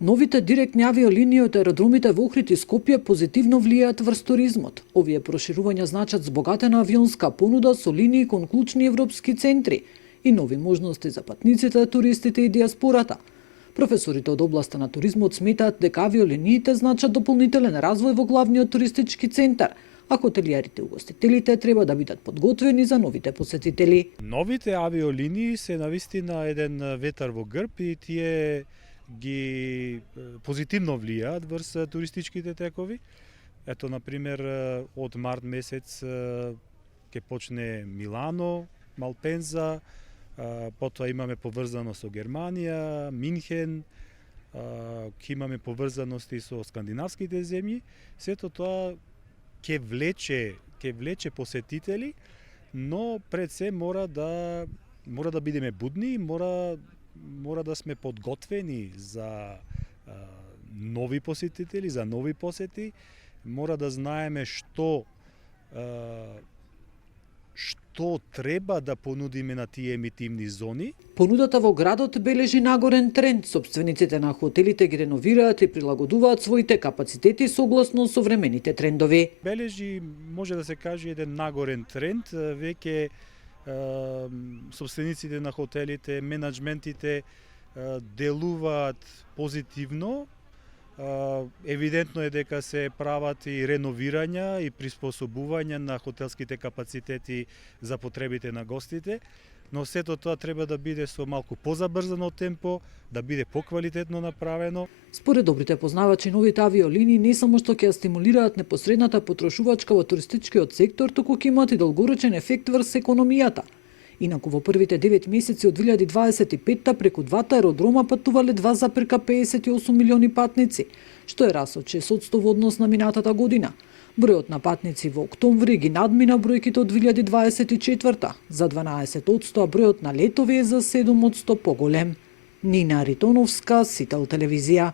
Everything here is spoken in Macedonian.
Новите директни авиолинии од аеродромите во Охрид и Скопје позитивно влијаат врз туризмот. Овие проширувања значат збогатена авионска понуда со линии кон клучни европски центри и нови можности за патниците, туристите и диаспората. Професорите од областа на туризмот сметаат дека авиолиниите значат дополнителен развој во главниот туристички центар, а хотелиерите и угостителите треба да бидат подготвени за новите посетители. Новите авиолинии се навистина еден ветар во грб и тие ги позитивно влијаат врз туристичките текови. Ето, например, од март месец ќе почне Милано, Малпенза, потоа имаме поврзаност со Германија, Минхен, ќе имаме поврзаности со скандинавските земји. Сето тоа ќе влече посетители, но пред се мора да бидеме будни, мора да сме подготвени за нови посетители, за нови посети, мора да знаеме што треба да понудиме на тие емитивни зони. Понудата во градот бележи нагорен тренд. Собствениците на хотелите ги реновираат и прилагодуваат своите капацитети согласно современите трендови. Бележи, може да се каже, еден нагорен тренд. Веќе собствениците на хотелите, менаџментите делуваат позитивно. Евидентно е дека се прават и реновирања и приспособувања на хотелските капацитети за потребите на гостите, но сето тоа треба да биде со малку позабрзано темпо, да биде поквалитетно направено. Според добрите познавачи, новите авиолинии не само што ќе стимулираат непосредната потрошувачка во туристичкиот сектор, туку ќе имаат и долгорочен ефект врз економијата. Инаку во првите 9 месеци од 2025 преку двата аеродрома патувале 2,58 милиони патници, што е раст од 6% во однос на минатата година. Бројот на патници во октомври ги надмина бројките од 2024, за 12%, а бројот на летови е за 7% поголем. Нина Ритоновска, Сител телевизија.